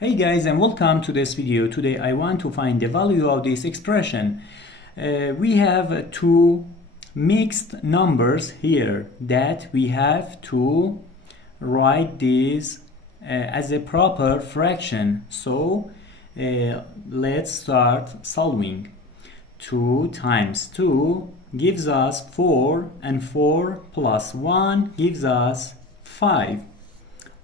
Hey guys, and welcome to this video. Today I want to find the value of this expression. We have two mixed numbers here that we have to write this as a proper fraction. So let's start solving. 2 times 2 gives us 4, and 4 plus 1 gives us 5.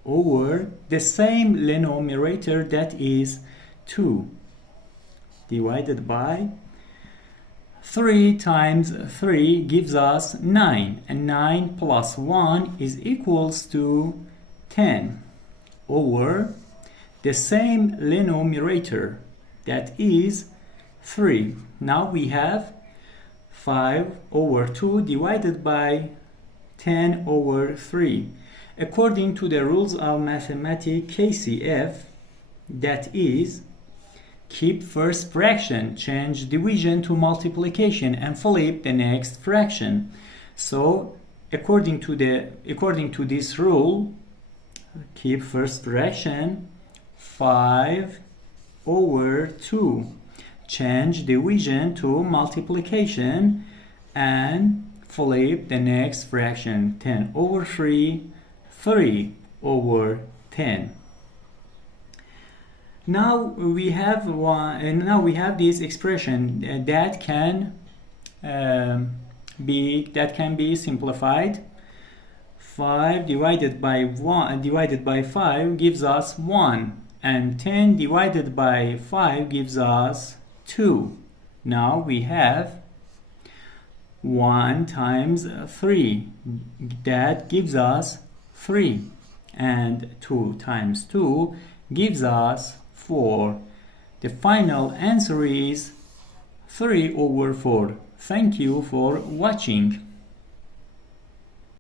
Over the same numerator, that is 2, divided by 3 times 3 gives us 9, and 9 plus 1 is equals to 10, over the same numerator, that is 3. Now we have 5 over 2 divided by 10 over 3. According to the rules of mathematics KCF, that is, keep first fraction, change division to multiplication, and flip the next fraction. So according to this rule, keep first fraction 5 over 2, change division to multiplication, and flip the next fraction, 10 over 3 over 10. Now we have this expression that can be simplified. 5 divided by 5 gives us 1, and 10 divided by 5 gives us 2. Now we have 1 times 3, that gives us 3, and 2 times 2 gives us 4. The final answer is 3 over 4. Thank you for watching.